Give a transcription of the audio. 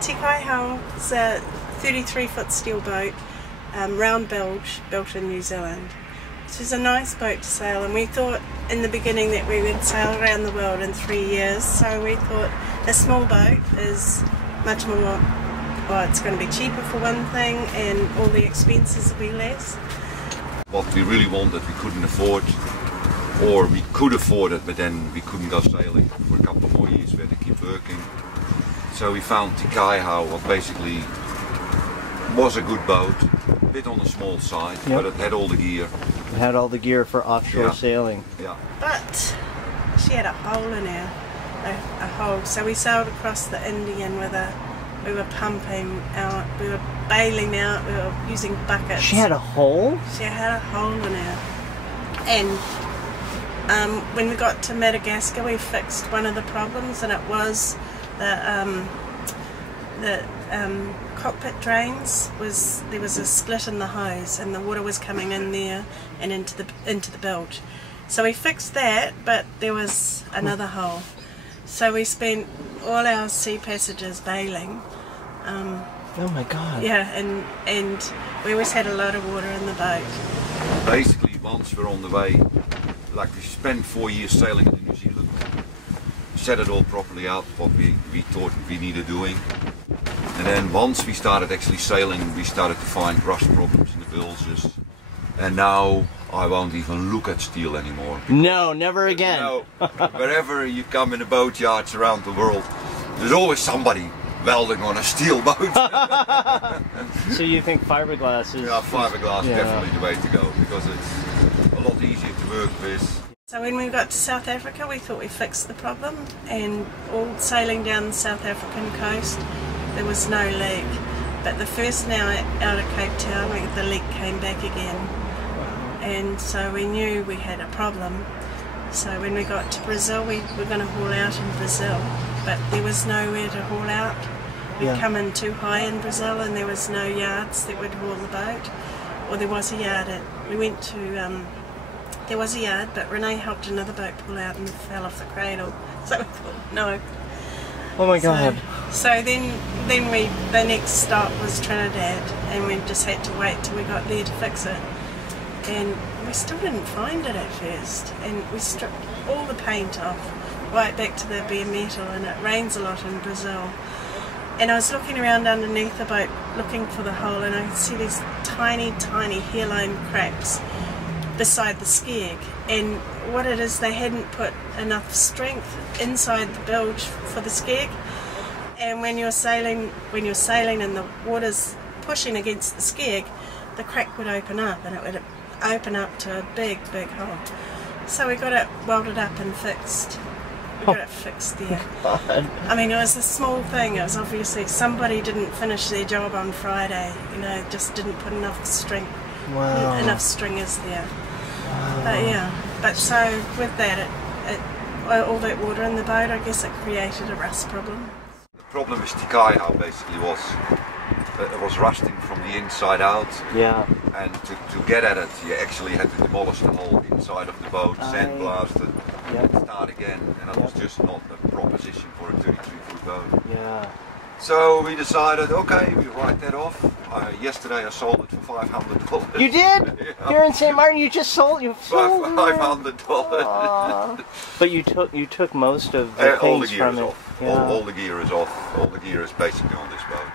Tikaihau is a 33-foot steel boat, round bilge, built in New Zealand. Which is a nice boat to sail, and we thought in the beginning that we would sail around the world in 3 years, so we thought a small boat is much more, well, it's going to be cheaper for one thing, and all the expenses will be less. What we really wanted we couldn't afford, or we could afford it but then we couldn't go sailing for a couple more years, we had to keep working. So we found Tikaihau, what basically was a good boat, a bit on the small side, but it had all the gear. It had all the gear for offshore sailing. Yeah. But she had a hole in her, a hole, so we sailed across the Indian with her. We were pumping out, we were bailing out, we were using buckets. She had a hole? She had a hole in her. And when we got to Madagascar, we fixed one of the problems, and it was the cockpit drains. There was a split in the hose, and the water was coming in there and into the bilge. So we fixed that, but there was another hole. So we spent all our sea passages bailing. Oh my God. Yeah, and we always had a lot of water in the boat. Basically, once we're on the way, like we spent 4 years sailing in New Zealand, set it all properly out, what we thought we needed doing. And then once we started actually sailing, we started to find rust problems in the bilges. And now I won't even look at steel anymore. No, never again. No, wherever you come in the boat yards around the world, there's always somebody welding on a steel boat. So you think fiberglass is... Yeah, fiberglass is definitely the way to go, because it's a lot easier to work with. So when we got to South Africa, we thought we fixed the problem, and all sailing down the South African coast, there was no leak. But the first night out of Cape Town, the leak came back again. And so we knew we had a problem. So when we got to Brazil, we were going to haul out in Brazil, but there was nowhere to haul out. We'd come in too high in Brazil, and there was no yards that would haul the boat. Or there was a yard. We went to, there was a yard, but Renee helped another boat pull out and fell off the cradle. So we thought, no. Oh my God. So then the next stop was Trinidad, and we just had to wait till we got there to fix it. And we still didn't find it at first, and we stripped all the paint off, right back to the bare metal, and it rains a lot in Brazil. And I was looking around underneath the boat looking for the hole, and I could see these tiny, tiny hairline cracks beside the skeg. And what it is, they hadn't put enough strength inside the bilge for the skeg. And when you're sailing and the water's pushing against the skeg, the crack would open up, and it would open up to a big, big hole. So we got it welded up and fixed. We got it fixed there. God. I mean, it was a small thing. It was obviously somebody didn't finish their job on Friday. You know, just didn't put enough strength, enough stringers there. Wow. But yeah, but so with that, all that water in the boat, I guess it created a rust problem. The problem with Tikaihau basically was it was rusting from the inside out. Yeah. And to get at it, you actually had to demolish the whole inside of the boat, sandblast it, start again, and that was just not a proposition for a 33-foot boat. Yeah. So we decided, okay, we write that off. Yesterday I sold it for $500. You did? Yeah. Here in St. Maarten, you just sold it. $500. But you took most of the things all the gear from is it. off. Yeah. All the gear is off. All the gear is basically on this boat.